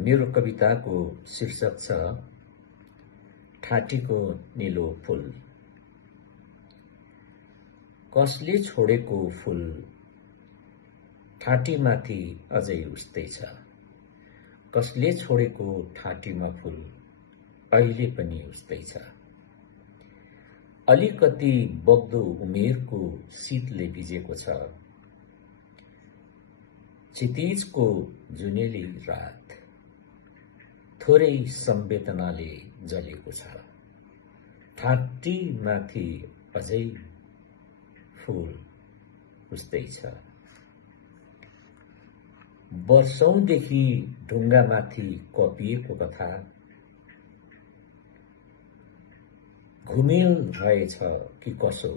मेरो कविताको शीर्षक छ ठाटीको नीलो फूल। कसले छोडेको फूल ठाटीमाथि अझै उस्तै छ। कसले छोडेको ठाटीमा फूल अहिले पनि उस्तै छ। अलिकति बग्दो उमेरको शीतले भिजेको छ। क्षितिजको जुनेली रात थोरै संवेदनाले जलेको छ। ठाटीमाथि अझै फूल उस्तै छ। वर्षौंदेखि ढुङ्गामाथि कपिएको कथा घुमिल रहेछ कि कसो।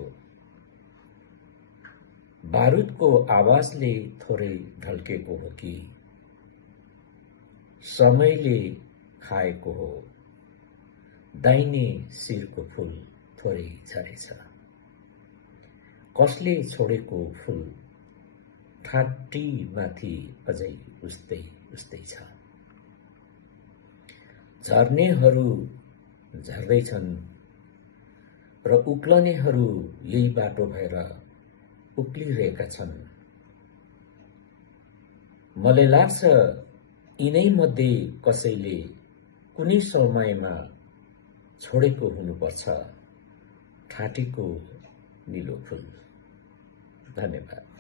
बारुदको आवाजले थोरै ढल्केको हो कि समयले खाएको हो। दाहिने शिरको फूल थोरै झरेछ। कसले छोडेको फूल ठाटीमाथि अझै उस्तै छ। झर्नेहरू झर्दैछन् र उक्लनेहरू यही बाटो भएर उक्लिरहेका छन्। मलाई लाग्छ यिनै मध्ये कसैले कुनै समयमा छोडेको हुनुपर्छ ठाटीको नीलो फूल। धन्यवाद।